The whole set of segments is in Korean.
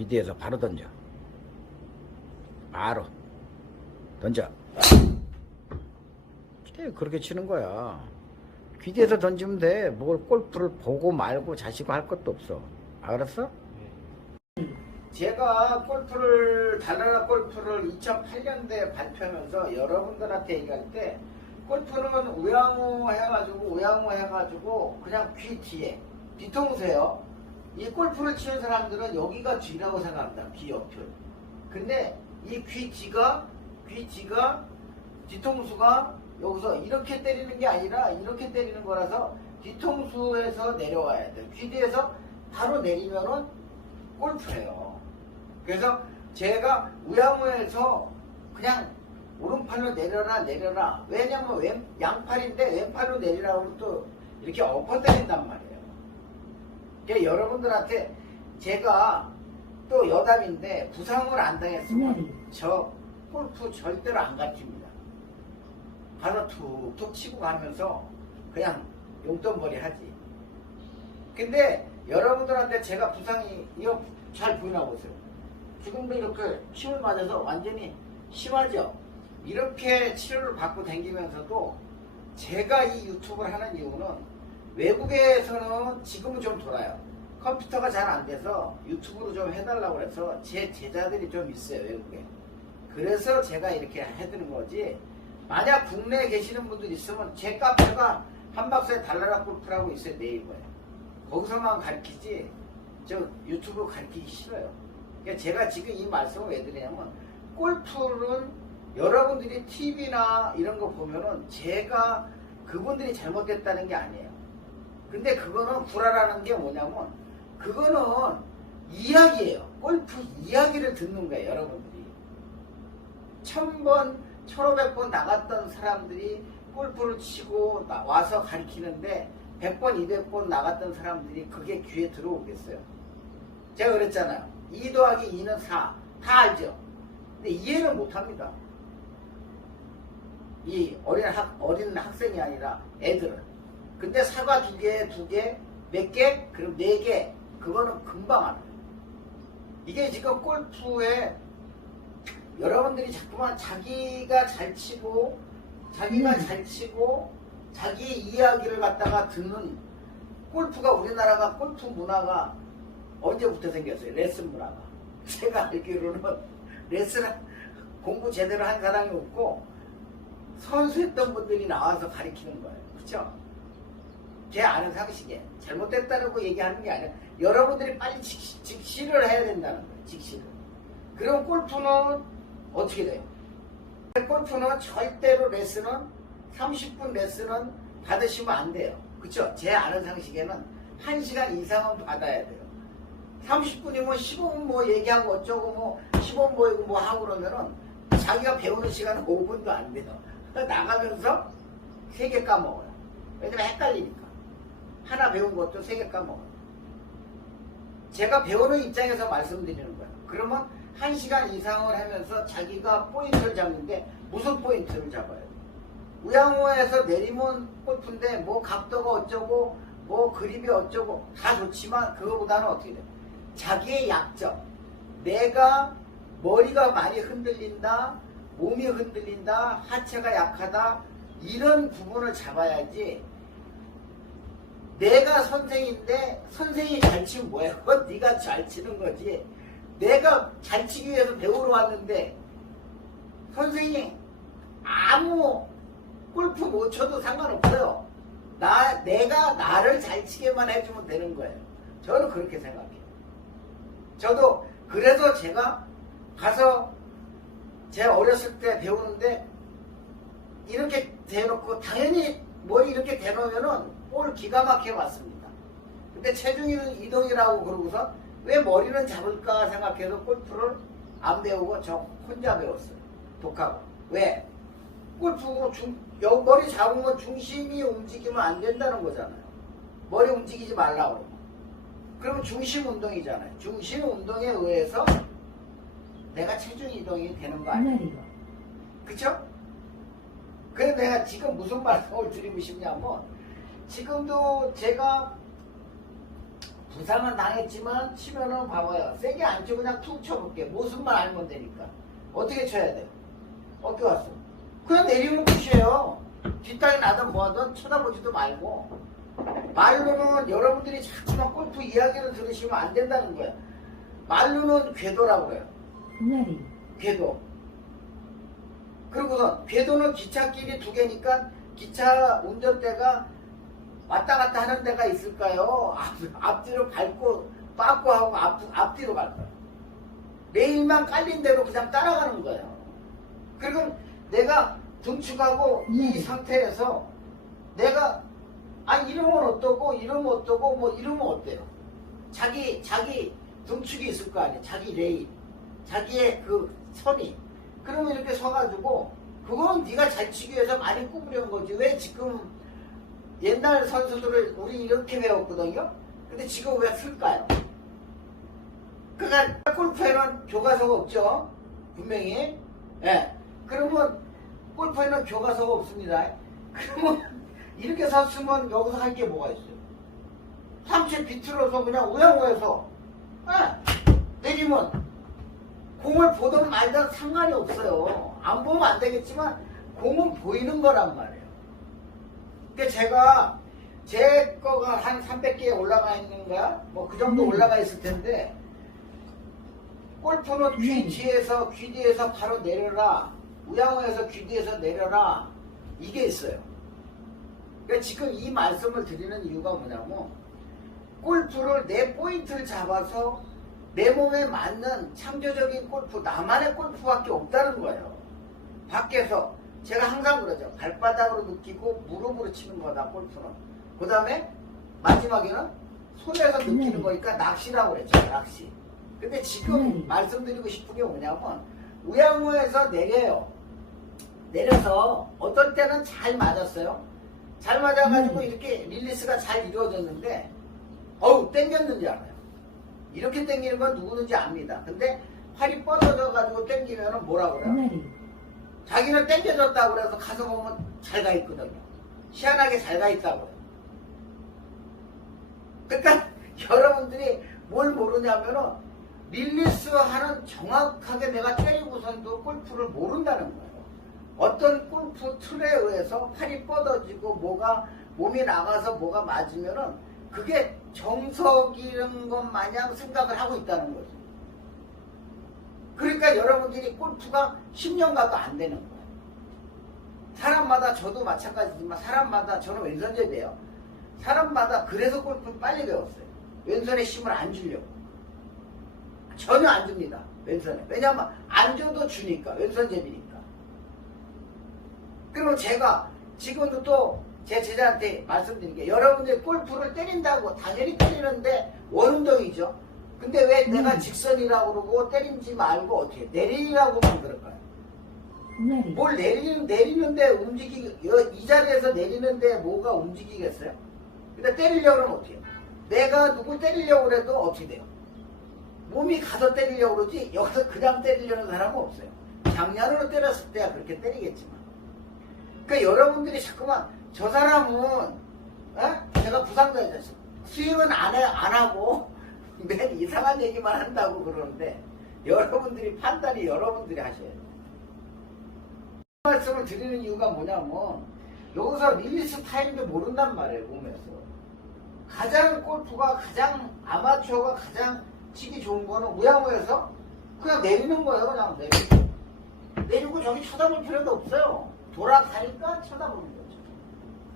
귀뒤에서 바로 던져. 바로 던져. 예, 그렇게 치는 거야. 귀뒤에서 던지면 돼. 뭘 골프를 보고 말고 자시고 할 것도 없어. 알았어? 제가 골프를 달나라 골프를 2008년도에 발표하면서 여러분들한테 얘기할 때 골프는 우양우 해가지고 우양우 해가지고 그냥 귀 뒤에 뒤통수에요. 이 골프를 치는 사람들은 여기가 뒤라고 생각합니다. 귀 옆을. 근데 이귀 뒤가 귀 뒤가 뒤통수가 여기서 이렇게 때리는 게 아니라 이렇게 때리는 거라서 뒤통수에서 내려와야 돼. 귀 뒤에서 바로 내리면은 골프예요. 그래서 제가 우야무에서 그냥 오른팔로 내려라 내려라 왜냐면 왼, 양팔인데 왼팔로 내리라고 또 이렇게 엎어 때린단 말이에요. 여러분들한테 제가 또 여담인데 부상을 안 당했으면 저 골프 절대로 안 가르칩니다. 가서 툭툭 치고 가면서 그냥 용돈벌이 하지. 근데 여러분들한테 제가 부상이 이거 잘 보이나 보세요. 지금도 이렇게 침을 맞아서 완전히 심하죠. 이렇게 치료를 받고 다니면서도 제가 이 유튜브를 하는 이유는 외국에서는 지금은 좀 돌아요. 컴퓨터가 잘 안 돼서 유튜브로 좀 해달라고 해서 제 제자들이 좀 있어요 외국에. 그래서 제가 이렇게 해드는 거지. 만약 국내에 계시는 분들 있으면 제 카페가 한박사의 달나라 골프라고 있어요 네이버에. 거기서만 가르치지 저 유튜브 가르치기 싫어요. 그러니까 제가 지금 이 말씀을 왜 드리냐면 골프는 여러분들이 TV나 이런 거 보면은 제가 그분들이 잘못됐다는 게 아니에요. 근데 그거는 구라라는 게 뭐냐면 그거는 이야기예요. 골프 이야기를 듣는 거예요, 여러분들이. 천 번, 천오백 번 나갔던 사람들이 골프를 치고 나- 와서 가르치는데 백 번, 이백 번 나갔던 사람들이 그게 귀에 들어오겠어요. 제가 그랬잖아요. 2 더하기 2는 4. 다 알죠? 근데 이해는 못 합니다. 이 어린 학, 어린 학생이 아니라 애들은. 근데 사과 두 개, 두 개, 몇 개? 그럼 네 개. 그거는 금방 알아요. 이게 지금 골프에 여러분들이 자꾸만 자기가 잘 치고, 자기가 음. 잘 치고, 자기 이야기를 갖다가 듣는 골프가 우리나라가 골프 문화가 언제부터 생겼어요? 레슨 문화가. 제가 알기로는 레슨 공부 제대로 한 사람이 없고 선수했던 분들이 나와서 가르치는 거예요. 그쵸? 제 아는 상식에 잘못됐다고 얘기하는 게 아니라 여러분들이 빨리 직, 직시를 해야 된다는 거예요. 직시를. 그럼 골프는 어떻게 돼요? 골프는 절대로 레슨은 30분 레슨은 받으시면 안 돼요. 그쵸? 제 아는 상식에는 1시간 이상은 받아야 돼요. 30분이면 15분 뭐 얘기하고 어쩌고 뭐 15분 모이고 뭐 하고 그러면은 자기가 배우는 시간은 5분도 안 돼요. 나가면서 3개 까먹어요. 왜냐면 헷갈리니까. 하나 배운 것도 3개 까먹어요. 제가 배우는 입장에서 말씀드리는 거예요. 그러면 1시간 이상을 하면서 자기가 포인트를 잡는데 무슨 포인트를 잡아야 돼요? 우양호에서 내리면 골프인데 뭐 각도가 어쩌고 뭐 그립이 어쩌고 다 좋지만 그거보다는 어떻게 돼요? 자기의 약점 내가 머리가 많이 흔들린다 몸이 흔들린다 하체가 약하다 이런 부분을 잡아야지 내가 선생인데 선생이 잘 치면 뭐야? 그건 네가 잘 치는 거지 내가 잘 치기 위해서 배우러 왔는데 선생이 아무 골프 못 쳐도 상관없어요. 나, 내가 나를 잘 치게만 해주면 되는 거예요. 저는 그렇게 생각해요. 저도 그래서 제가 가서 제 어렸을 때 배우는데 이렇게 대놓고 당연히 머리 이렇게 대놓으면은 볼 기가 막혀 왔습니다. 근데 체중 이동이라고 그러고서 왜 머리는 잡을까 생각해서 골프를 안 배우고 저 혼자 배웠어요. 독하고. 왜? 골프고 중, 여- 머리 잡으면 중심이 움직이면 안 된다는 거잖아요. 머리 움직이지 말라고 그러면. 그러면 중심 운동이잖아요. 중심 운동에 의해서 내가 체중 이동이 되는 거 아니에요? 그쵸? 그래서 내가 지금 무슨 말씀을 드리고 싶냐면 지금도 제가 부상은 당했지만 치면은 봐봐요. 세게 안 치고 그냥 툭 쳐볼게. 모습만 알면 되니까. 어떻게 쳐야 돼요? 어깨 왔어. 그냥 내리면 끝이에요. 뒷땅이 나든 뭐하든 쳐다보지도 말고. 말로는 여러분들이 자꾸만 골프 이야기를 들으시면 안 된다는 거야. 말로는 궤도라고 그래요. 분할이 궤도. 그리고서 궤도는 기차길이 두 개니까 기차 운전대가 왔다 갔다 하는 데가 있을까요? 앞, 앞뒤로 밟고 빠꾸 하고 앞, 앞뒤로 갈 거야. 레일만 깔린 대로 그냥 따라가는 거예요. 그리고 내가 등축하고 이 네. 상태에서 내가 아 이러면 어떠고 이러면 어떠고 뭐 이러면 어때요? 자기 자기 등축이 있을 거 아니에요. 자기 레일, 자기의 그 선이. 그러면 이렇게 서가지고 그건 네가 잘 치기 위해서 많이 꾸부려온 거지. 왜 지금 옛날 선수들을 우리 이렇게 배웠거든요. 근데 지금 왜 쓸까요? 그러니까 골프에는 교과서가 없죠. 분명히. 예. 그러면 골프에는 교과서가 없습니다. 그러면 이렇게 섰으면 여기서 할 게 뭐가 있어요? 상체 비틀어서 그냥 우양우에서 예. 내리면 공을 보든 말든 상관이 없어요. 안 보면 안 되겠지만 공은 보이는 거란 말이에요. 그러니까 제가 제 거가 한 300개에 올라가 있는가? 뭐 그 정도 음. 올라가 있을 텐데 골프는 귀 음. 뒤에서 귀 뒤에서 바로 내려라. 우양우에서 귀 뒤에서 내려라. 이게 있어요. 그러니까 지금 이 말씀을 드리는 이유가 뭐냐면 골프를 내 포인트를 잡아서 내 몸에 맞는 창조적인 골프, 나만의 골프밖에 없다는 거예요. 밖에서 제가 항상 그러죠. 발바닥으로 느끼고 무릎으로 치는 거다 골프는. 그 다음에 마지막에는 손에서 느끼는 음. 거니까 낚시라고 그랬죠. 낚시. 근데 지금 음. 말씀드리고 싶은 게 뭐냐면 우양우에서 내려요. 내려서 어떨 때는 잘 맞았어요. 잘 맞아가지고 음. 이렇게 릴리스가 잘 이루어졌는데 어우 땡겼는지 알아요. 이렇게 땡기는 건 누구든지 압니다. 근데 팔이 뻗어져 가지고 땡기면은 뭐라 그래요? 분할이 자기는 땡겨졌다고 그래서 가서 보면 잘 가 있거든요. 희한하게 잘 가 있다고 그래요. 그러니까 여러분들이 뭘 모르냐면은 릴리스 하는 정확하게 내가 때리고선도 골프를 모른다는 거예요. 어떤 골프 틀에 의해서 팔이 뻗어지고 뭐가 몸이 나가서 뭐가 맞으면은 그게 정석이는 것 마냥 생각을 하고 있다는 거죠. 그러니까 여러분들이 골프가 10년 가도 안 되는 거예요. 사람마다 저도 마찬가지지만 사람마다 저는 왼손잡이에요. 사람마다 그래서 골프 빨리 배웠어요. 왼손에 힘을 안 주려고. 전혀 안 줍니다. 왼손에. 왜냐면 안 줘도 주니까. 왼손잡이니까. 그리고 제가 지금도 또 제 제자한테 말씀드린 게 여러분들 골프를 때린다고 당연히 때리는데 원운동이죠. 근데 왜 내가 음. 직선이라고 그러고 때리지 말고 어떻게 내리라고 만들까요? 분할이 뭘 내리는, 내리는데 움직이, 여- 이 자리에서 내리는데 뭐가 움직이겠어요? 근데 때리려고 그러면 어떻게 해요? 내가 누구 때리려고 그래도 어떻게 돼요? 몸이 가서 때리려고 그러지, 여기서 그냥 때리려는 사람은 없어요. 장난으로 때렸을 때야 그렇게 때리겠지만. 그러니까 여러분들이 자꾸만, 저 사람은, 에? 제가 부상자였어. 스윙은 안, 해, 안 하고, 맨 이상한 얘기만 한다고 그러는데, 여러분들이 판단이 여러분들이 하셔야 돼요. 말씀을 드리는 이유가 뭐냐면 여기서 릴리스 타임도 모른단 말이에요 몸에서 가장 골프가 가장 아마추어가 가장 치기 좋은 거는 우양우에서 그냥 내리는 거예요 그냥 내리고 내리고 저기 쳐다볼 필요도 없어요 돌아가니까 쳐다보는 거죠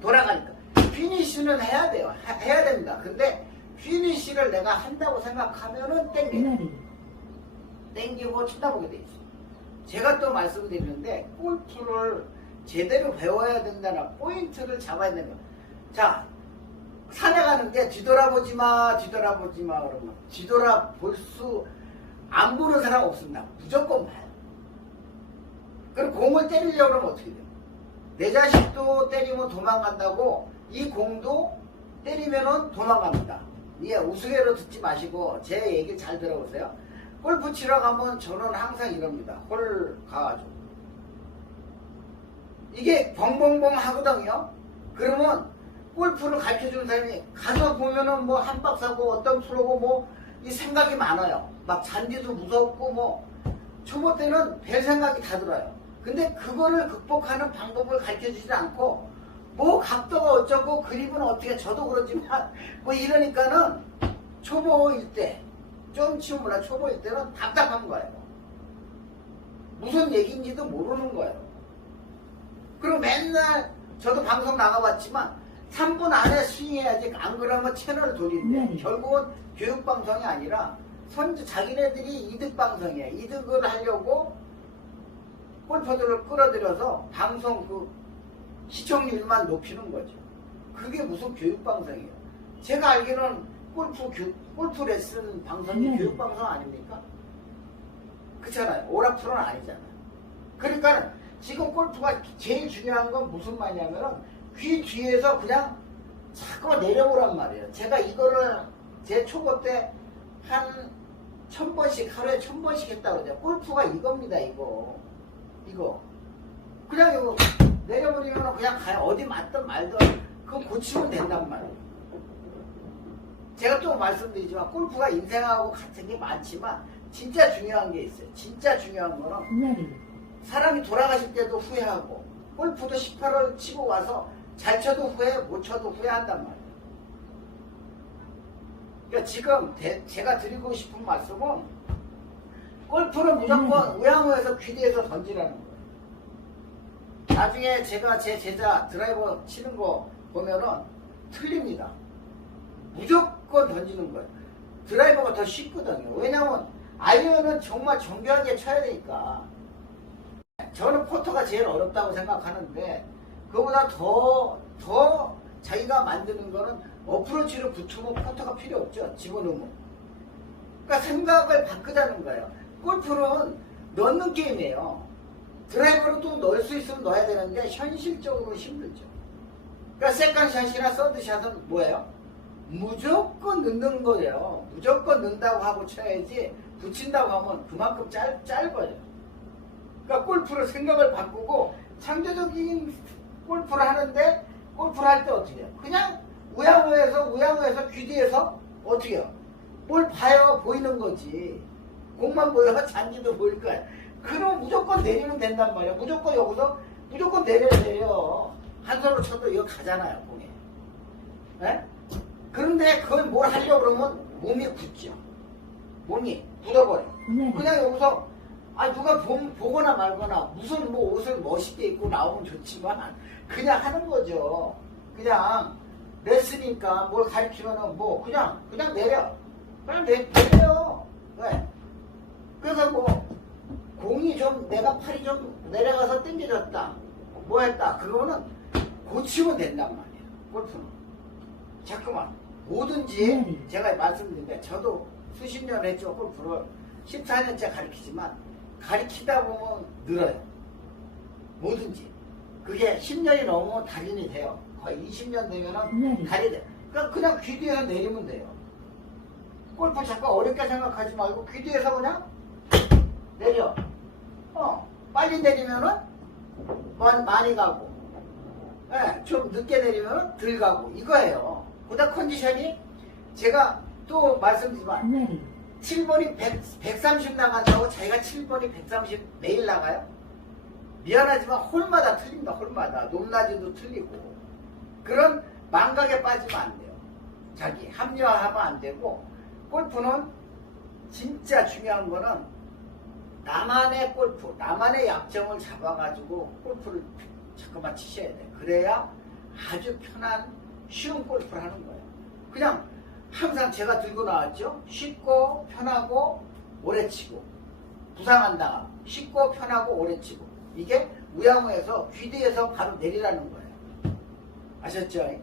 돌아가니까 피니쉬는 해야 돼요 하- 해야 됩니다 근데 피니쉬를 내가 한다고 생각하면은 땡겨요 땡기고 쳐다보게 돼 있어요. 제가 또 말씀드리는데 골프를 제대로 배워야 된다는 포인트를 잡아야 거예요. 자, 산에 가는데 뒤돌아보지 마, 뒤돌아보지 마 그러면 뒤돌아볼 수 안 보는 사람 없습니다. 무조건 봐요. 그럼 공을 때리려고 그러면 어떻게 돼요? 내 자식도 때리면 도망간다고 이 공도 때리면은 도망갑니다. 예, 우스개로 듣지 마시고 제 얘기 잘 들어보세요. 골프 치러 가면 저는 항상 이럽니다. 홀 가가지고. 이게 벙벙벙 하거든요. 그러면 골프를 가르쳐 주는 사람이 가서 보면은 뭐 한 박사고 어떤 프로고 뭐 이 생각이 많아요. 막 잔디도 무섭고 뭐 초보 때는 별 생각이 다 들어요. 근데 그거를 극복하는 방법을 가르쳐 주지 않고 뭐 각도가 어쩌고 그립은 어떻게 저도 그러지만 뭐 이러니까는 초보일 때 좀 치면 몰라 초보일 때는 답답한 거예요. 무슨 얘기인지도 모르는 거예요. 그리고 맨날 저도 방송 나가봤지만 3분 안에 스윙해야지 안 그러면 채널을 돌린대. 네. 결국은 교육방송이 아니라 선주 자기네들이 이득방송이에요. 이득을 하려고 골퍼들을 끌어들여서 방송 그 시청률만 높이는 거죠. 그게 무슨 교육 방송이에요. 제가 알기로는 골프 교, 골프 레슨 방송이 네. 교육 방송 아닙니까? 그렇잖아요. 오락프로는 아니잖아요. 그러니까 지금 골프가 제일 중요한 건 무슨 말이냐면은 귀 뒤에서 그냥 자꾸 내려오란 말이에요. 제가 이거를 제 초보 때 한 천 번씩 하루에 천 번씩 했다고 그러죠. 골프가 이겁니다. 이거 이거 그냥 이거 내려버리면 그냥 가요. 어디 맞든 말든 그거 고치면 된단 말이에요. 제가 또 말씀드리지만 골프가 인생하고 같은 게 많지만 진짜 중요한 게 있어요. 진짜 중요한 거는 사람이 돌아가실 때도 후회하고 골프도 18월 치고 와서 잘 쳐도 후회 못 쳐도 후회한단 말이에요. 그러니까 지금 대- 제가 드리고 싶은 말씀은 골프는 무조건 우양우에서 귀뒤에서 던지라는 거예요. 나중에 제가 제 제자 드라이버 치는 거 보면은 틀립니다. 무조건 던지는 거예요. 드라이버가 더 쉽거든요. 왜냐면 아이언은 정말 정교하게 쳐야 되니까. 저는 포터가 제일 어렵다고 생각하는데 그보다 더, 더 자기가 만드는 거는 어프로치를 붙으면 포터가 필요 없죠. 집어넣으면. 그러니까 생각을 바꾸자는 거예요. 골프는 넣는 게임이에요. 드라이버로 또 넣을 수 있으면 넣어야 되는데 현실적으로 힘들죠. 그러니까 세컨샷이나 서드샷은 뭐예요? 무조건 넣는 거예요. 무조건 넣는다고 하고 쳐야지 붙인다고 하면 그만큼 짧, 짧아요. 그러니까 골프를 생각을 바꾸고 창조적인 골프를 하는데 골프를 할 때 어떻게 해요? 그냥 우양우에서 우양우에서 귀뒤에서 어떻게 해요? 뭘 봐요 보이는 거지 공만 보여 잔디도 보일 거야. 그럼 무조건 내리면 된단 말이야. 무조건 여기서 무조건 내려야 돼요. 한 손으로 쳐도 이거 가잖아요 공에. 예? 그런데 그걸 뭘 하려고 그러면 몸이 굳죠. 몸이 굳어버려. 분할이 그냥 여기서 아 누가 보, 보거나 말거나 무슨 뭐 옷을 멋있게 입고 나오면 좋지만 그냥 하는 거죠. 그냥 레슨이니까 뭘 가르치면은 뭐 그냥 그냥 내려. 그냥 내, 내려 왜? 그래서 뭐 공이 좀 내가 팔이 좀 내려가서 당겨졌다. 뭐 했다. 그거는 고치면 된단 말이에요 골프는. 자꾸만. 뭐든지 네. 제가 말씀드린데 저도 수십 년 했죠. 골프를. 14년째 가르치지만 가르치다 보면 늘어요. 뭐든지. 그게 10년이 넘으면 달인이 돼요. 거의 20년 되면은 네. 달이 돼 그러니까 그냥 귀 뒤에서 내리면 돼요. 골프 자꾸 어렵게 생각하지 말고 귀 뒤에서 그냥 내려 어 빨리 내리면은 많이, 많이 가고 예, 좀 늦게 내리면은 덜 가고 이거예요 그다 컨디션이 제가 또 말씀드리지만 분할이 7번이 100, 130 나간다고 자기가 7번이 130 매일 나가요? 미안하지만 홀마다 틀립니다. 홀마다 높낮이도 틀리고 그런 망각에 빠지면 안 돼요. 자기 합리화하면 안 되고 골프는 진짜 중요한 거는 나만의 골프, 나만의 약점을 잡아가지고 골프를 잠깐만 치셔야 돼. 그래야 아주 편한 쉬운 골프를 하는 거예요. 그냥 항상 제가 들고 나왔죠. 쉽고 편하고 오래 치고 부상 안 당하고 쉽고 편하고 오래 치고 이게 우양우에서 귀뒤에서 바로 내리라는 거예요. 아셨죠?